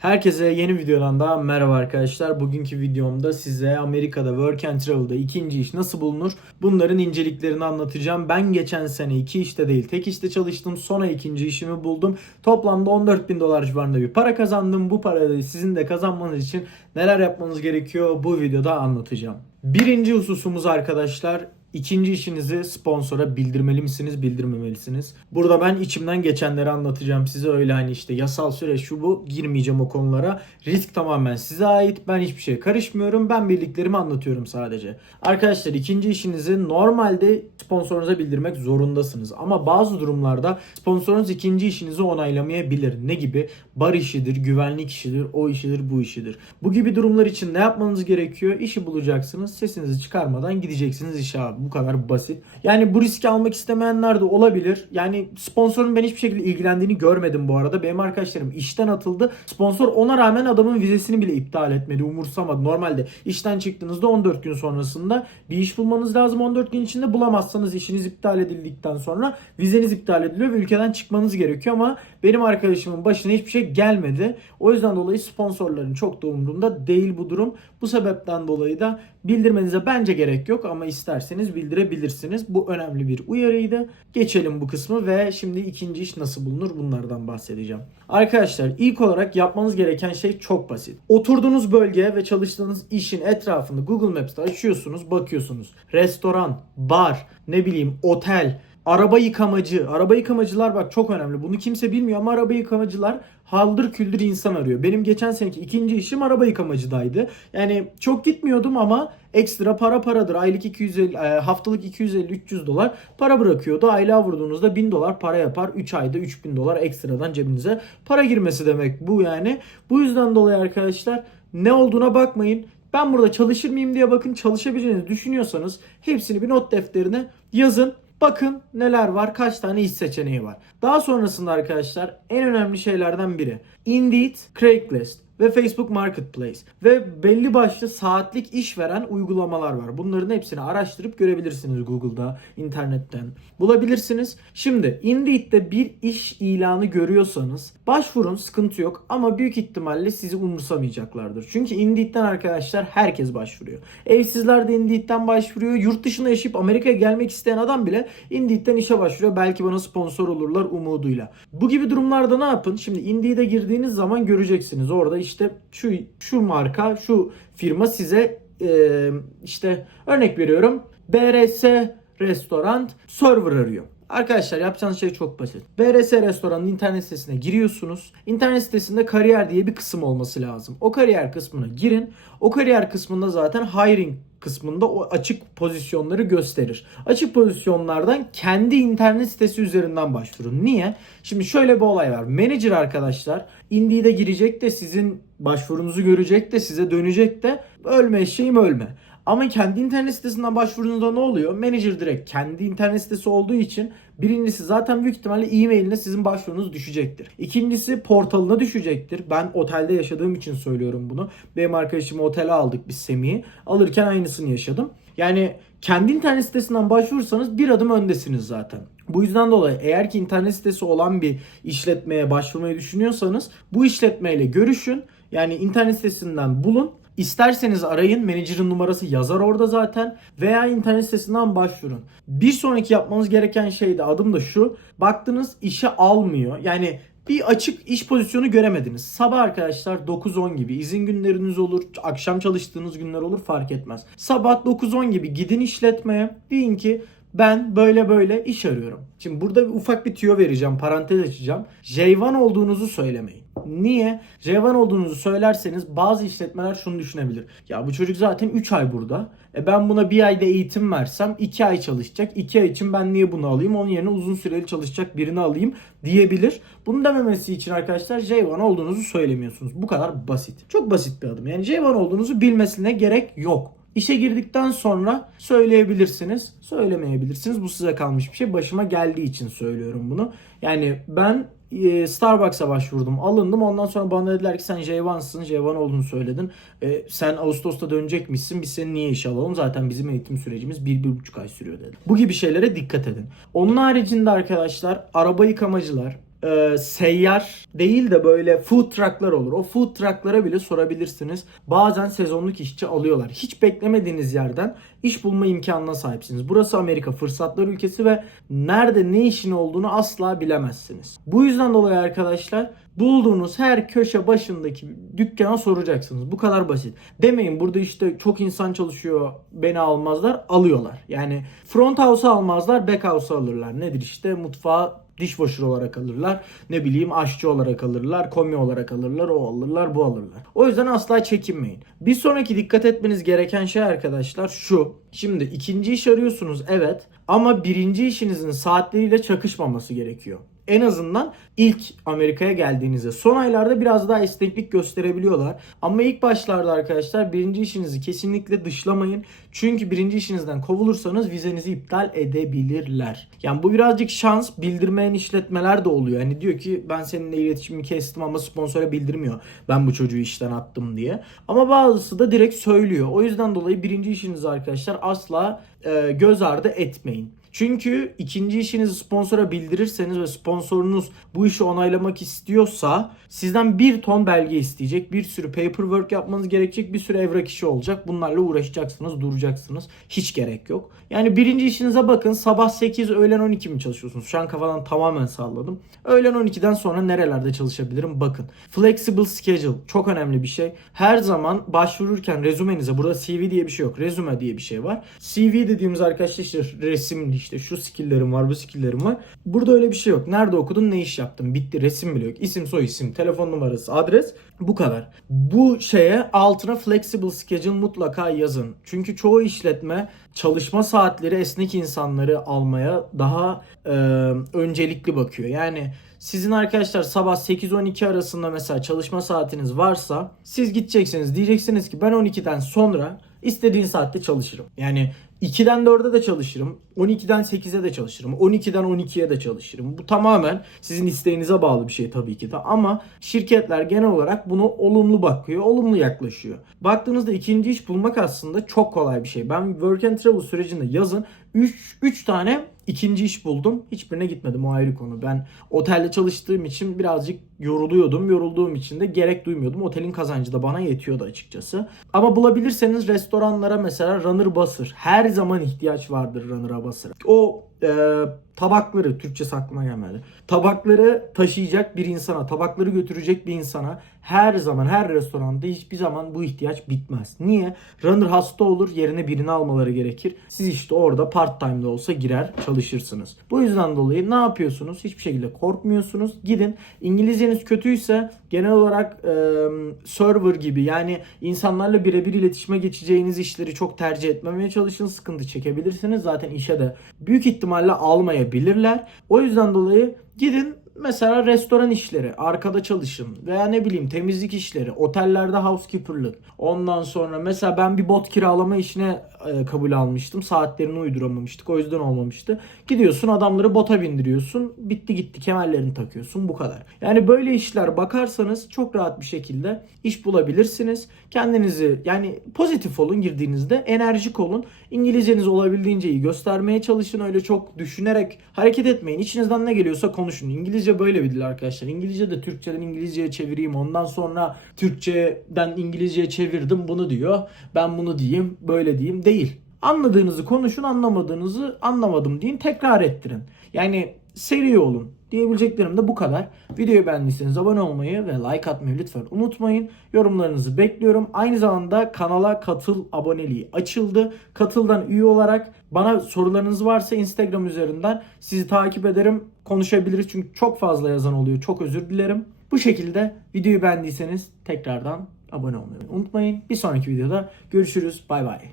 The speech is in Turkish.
Herkese yeni videodan daha merhaba arkadaşlar. Bugünkü videomda size Amerika'da Work and Travel'da ikinci iş nasıl bulunur? Bunların inceliklerini anlatacağım. Ben geçen sene iki işte değil tek işte çalıştım. Sonra ikinci işimi buldum. Toplamda 14 bin dolar civarında bir para kazandım. Bu parayı sizin de kazanmanız için neler yapmanız gerekiyor bu videoda anlatacağım. Birinci hususumuz arkadaşlar İkinci işinizi sponsora bildirmeli misiniz, bildirmemelisiniz. Burada ben içimden geçenleri anlatacağım size öyle hani işte yasal süreç şu bu girmeyeceğim o konulara. Risk tamamen size ait. Ben hiçbir şeye karışmıyorum. Ben bildiklerimi anlatıyorum sadece. Arkadaşlar ikinci işinizi normalde sponsorunuza bildirmek zorundasınız. Ama bazı durumlarda sponsorunuz ikinci işinizi onaylamayabilir. Ne gibi? Bar işidir, güvenlik işidir, o işidir, bu işidir. Bu gibi durumlar için ne yapmanız gerekiyor? İşi bulacaksınız. Sesinizi çıkarmadan gideceksiniz işe abi. Bu kadar basit. Yani bu riski almak istemeyenler de olabilir. Yani sponsorun ben hiçbir şekilde ilgilendiğini görmedim bu arada. Benim arkadaşlarım işten atıldı. Sponsor ona rağmen adamın vizesini bile iptal etmedi. Umursamadı. Normalde işten çıktığınızda 14 gün sonrasında bir iş bulmanız lazım. 14 gün içinde bulamazsanız işiniz iptal edildikten sonra vizeniz iptal ediliyor ve ülkeden çıkmanız gerekiyor ama benim arkadaşımın başına hiçbir şey gelmedi. O yüzden dolayı sponsorların çok da umurunda değil bu durum. Bu sebepten dolayı da bildirmenize bence gerek yok ama isterseniz bildirebilirsiniz. Bu önemli bir uyarıydı. Geçelim bu kısmı ve şimdi ikinci iş nasıl bulunur bunlardan bahsedeceğim. Arkadaşlar ilk olarak yapmanız gereken şey çok basit. Oturduğunuz bölge ve çalıştığınız işin etrafında Google Maps'te açıyorsunuz, bakıyorsunuz. Restoran, bar, ne bileyim otel, Araba yıkamacı. Araba yıkamacılar bak çok önemli. Bunu kimse bilmiyor ama araba yıkamacılar haldır küldür insan arıyor. Benim geçen seneki ikinci işim araba yıkamacıdaydı. Yani çok gitmiyordum ama ekstra para paradır. Aylık 250, e, haftalık 250-300 dolar para bırakıyordu. Aylığa vurduğunuzda 1000 dolar para yapar. 3 ayda 3000 dolar ekstradan cebinize para girmesi demek bu yani. Bu yüzden dolayı arkadaşlar ne olduğuna bakmayın. Ben burada çalışır mıyım diye bakın çalışabileceğinizi düşünüyorsanız hepsini bir not defterine yazın. Bakın neler var, kaç tane iş seçeneği var. Daha sonrasında arkadaşlar en önemli şeylerden biri Indeed, Craigslist ve Facebook Marketplace ve belli başlı saatlik iş veren uygulamalar var. Bunların hepsini araştırıp görebilirsiniz Google'da, internetten. Bulabilirsiniz. Şimdi Indeed'de bir iş ilanı görüyorsanız başvurun sıkıntı yok ama büyük ihtimalle sizi umursamayacaklardır. Çünkü Indeed'den arkadaşlar herkes başvuruyor. Evsizler de Indeed'den başvuruyor. Yurt dışına yaşayıp Amerika'ya gelmek isteyen adam bile Indeed'den işe başvuruyor. Belki bana sponsor olurlar umuduyla. Bu gibi durumlarda ne yapın? Şimdi Indeed'e girdiğiniz zaman göreceksiniz. Orada işte şu şu marka, şu firma size e, işte örnek veriyorum. BRS restoran server arıyor. Arkadaşlar yapacağınız şey çok basit. BRS restoranın internet sitesine giriyorsunuz. İnternet sitesinde kariyer diye bir kısım olması lazım. O kariyer kısmına girin. O kariyer kısmında zaten hiring kısmında o açık pozisyonları gösterir. Açık pozisyonlardan kendi internet sitesi üzerinden başvurun. Niye? Şimdi şöyle bir olay var. Manager arkadaşlar Indeed'e girecek de sizin başvurunuzu görecek de size dönecek de ölme şeyim ölme. Ama kendi internet sitesinden başvurduğunuzda ne oluyor? Manager direkt kendi internet sitesi olduğu için birincisi zaten büyük ihtimalle e-mailine sizin başvurunuz düşecektir. İkincisi portalına düşecektir. Ben otelde yaşadığım için söylüyorum bunu. Benim arkadaşımı otele aldık biz Semih'i. Alırken aynısını yaşadım. Yani kendi internet sitesinden başvurursanız bir adım öndesiniz zaten. Bu yüzden dolayı eğer ki internet sitesi olan bir işletmeye başvurmayı düşünüyorsanız bu işletmeyle görüşün. Yani internet sitesinden bulun İsterseniz arayın. Menajerin numarası yazar orada zaten. Veya internet sitesinden başvurun. Bir sonraki yapmanız gereken şey de adım da şu. Baktınız işe almıyor. Yani bir açık iş pozisyonu göremediniz. Sabah arkadaşlar 9-10 gibi izin günleriniz olur, akşam çalıştığınız günler olur fark etmez. Sabah 9-10 gibi gidin işletmeye. Deyin ki ben böyle böyle iş arıyorum. Şimdi burada bir ufak bir tüyo vereceğim, parantez açacağım. J1 olduğunuzu söylemeyin. Niye? J1 olduğunuzu söylerseniz bazı işletmeler şunu düşünebilir. Ya bu çocuk zaten 3 ay burada. E ben buna bir ayda eğitim versem 2 ay çalışacak. 2 ay için ben niye bunu alayım? Onun yerine uzun süreli çalışacak birini alayım diyebilir. Bunu dememesi için arkadaşlar J1 olduğunuzu söylemiyorsunuz. Bu kadar basit. Çok basit bir adım. Yani J1 olduğunuzu bilmesine gerek yok. İşe girdikten sonra söyleyebilirsiniz, söylemeyebilirsiniz. Bu size kalmış bir şey. Başıma geldiği için söylüyorum bunu. Yani ben Starbucks'a başvurdum, alındım. Ondan sonra bana dediler ki sen J1'sın, J1 olduğunu söyledin. E, sen Ağustos'ta dönecekmişsin. Biz seni niye işe alalım? Zaten bizim eğitim sürecimiz 1-1,5 ay sürüyor dedi. Bu gibi şeylere dikkat edin. Onun haricinde arkadaşlar araba yıkamacılar, e, seyyar değil de böyle food trucklar olur. O food trucklara bile sorabilirsiniz. Bazen sezonluk işçi alıyorlar. Hiç beklemediğiniz yerden iş bulma imkanına sahipsiniz. Burası Amerika fırsatlar ülkesi ve nerede ne işin olduğunu asla bilemezsiniz. Bu yüzden dolayı arkadaşlar bulduğunuz her köşe başındaki dükkana soracaksınız. Bu kadar basit. Demeyin burada işte çok insan çalışıyor beni almazlar alıyorlar. Yani front house'u almazlar back house'u alırlar. Nedir işte dishwasher olarak alırlar. Ne bileyim aşçı olarak alırlar. Komi olarak alırlar. O alırlar bu alırlar. O yüzden asla çekinmeyin. Bir sonraki dikkat etmeniz gereken şey arkadaşlar şu. Şimdi ikinci iş arıyorsunuz evet. Ama birinci işinizin saatleriyle çakışmaması gerekiyor. En azından ilk Amerika'ya geldiğinizde. Son aylarda biraz daha esneklik gösterebiliyorlar. Ama ilk başlarda arkadaşlar birinci işinizi kesinlikle dışlamayın. Çünkü birinci işinizden kovulursanız vizenizi iptal edebilirler. Yani bu birazcık şans bildirmeyen işletmeler de oluyor. Hani diyor ki ben seninle iletişimi kestim ama sponsora bildirmiyor. Ben bu çocuğu işten attım diye. Ama bazısı da direkt söylüyor. O yüzden dolayı birinci işinizi arkadaşlar asla e, göz ardı etmeyin. Çünkü ikinci işinizi sponsora bildirirseniz ve sponsorunuz bu işi onaylamak istiyorsa sizden bir ton belge isteyecek. Bir sürü paperwork yapmanız gerekecek. Bir sürü evrak işi olacak. Bunlarla uğraşacaksınız, duracaksınız. Hiç gerek yok. Yani birinci işinize bakın. Sabah 8, öğlen 12 mi çalışıyorsunuz? Şu an kafadan tamamen salladım. Öğlen 12'den sonra nerelerde çalışabilirim? Bakın. Flexible schedule çok önemli bir şey. Her zaman başvururken rezümenize burada CV diye bir şey yok. Rezüme diye bir şey var. CV dediğimiz arkadaşlar işte resimli işte şu skilllerim var bu skilllerim var. Burada öyle bir şey yok. Nerede okudun ne iş yaptın bitti resim bile yok. İsim soy isim telefon numarası adres bu kadar. Bu şeye altına flexible schedule mutlaka yazın. Çünkü çoğu işletme çalışma saatleri esnek insanları almaya daha e, öncelikli bakıyor. Yani sizin arkadaşlar sabah 8-12 arasında mesela çalışma saatiniz varsa siz gideceksiniz diyeceksiniz ki ben 12'den sonra istediğin saatte çalışırım. Yani 2'den 4'e de çalışırım. 12'den 8'e de çalışırım. 12'den 12'ye de çalışırım. Bu tamamen sizin isteğinize bağlı bir şey tabii ki de. Ama şirketler genel olarak bunu olumlu bakıyor. Olumlu yaklaşıyor. Baktığınızda ikinci iş bulmak aslında çok kolay bir şey. Ben work and travel sürecinde yazın 3 3 tane ikinci iş buldum. Hiçbirine gitmedim o ayrı konu. Ben otelde çalıştığım için birazcık yoruluyordum. Yorulduğum için de gerek duymuyordum. Otelin kazancı da bana yetiyordu açıkçası. Ama bulabilirseniz restoranlara mesela runner basır. Her zaman ihtiyaç vardır runner'a basır. O e, tabakları Türkçe aklıma gelmedi. Tabakları taşıyacak bir insana, tabakları götürecek bir insana her zaman her restoranda hiçbir zaman bu ihtiyaç bitmez. Niye? Runner hasta olur, yerine birini almaları gerekir. Siz işte orada part time'da olsa girer, çalışırsınız. Bu yüzden dolayı ne yapıyorsunuz? Hiçbir şekilde korkmuyorsunuz. Gidin. İngilizceniz kötüyse genel olarak e, server gibi yani insanlarla birebir iletişime geçeceğiniz işleri çok tercih etmemeye çalışın. Sıkıntı çekebilirsiniz. Zaten işe de büyük ihtimalle almayabilirler. O yüzden dolayı gidin mesela restoran işleri, arkada çalışın veya ne bileyim temizlik işleri, otellerde housekeeper'lık. Ondan sonra mesela ben bir bot kiralama işine kabul almıştım. Saatlerini uyduramamıştık. O yüzden olmamıştı. Gidiyorsun adamları bota bindiriyorsun. Bitti gitti kemerlerini takıyorsun. Bu kadar. Yani böyle işler bakarsanız çok rahat bir şekilde iş bulabilirsiniz. Kendinizi yani pozitif olun girdiğinizde. Enerjik olun. İngilizceniz olabildiğince iyi göstermeye çalışın. Öyle çok düşünerek hareket etmeyin. İçinizden ne geliyorsa konuşun. İngilizce böyle bir dil arkadaşlar. İngilizce de Türkçeden İngilizceye çevireyim. Ondan sonra Türkçeden İngilizceye çevirdim bunu diyor. Ben bunu diyeyim, böyle diyeyim değil. Anladığınızı konuşun, anlamadığınızı anlamadım deyin, tekrar ettirin. Yani seri olun. Diyebileceklerim de bu kadar. Videoyu beğendiyseniz abone olmayı ve like atmayı lütfen unutmayın. Yorumlarınızı bekliyorum. Aynı zamanda kanala katıl aboneliği açıldı. Katıldan üye olarak bana sorularınız varsa Instagram üzerinden sizi takip ederim. Konuşabiliriz çünkü çok fazla yazan oluyor. Çok özür dilerim. Bu şekilde videoyu beğendiyseniz tekrardan abone olmayı unutmayın. Bir sonraki videoda görüşürüz. Bay bay.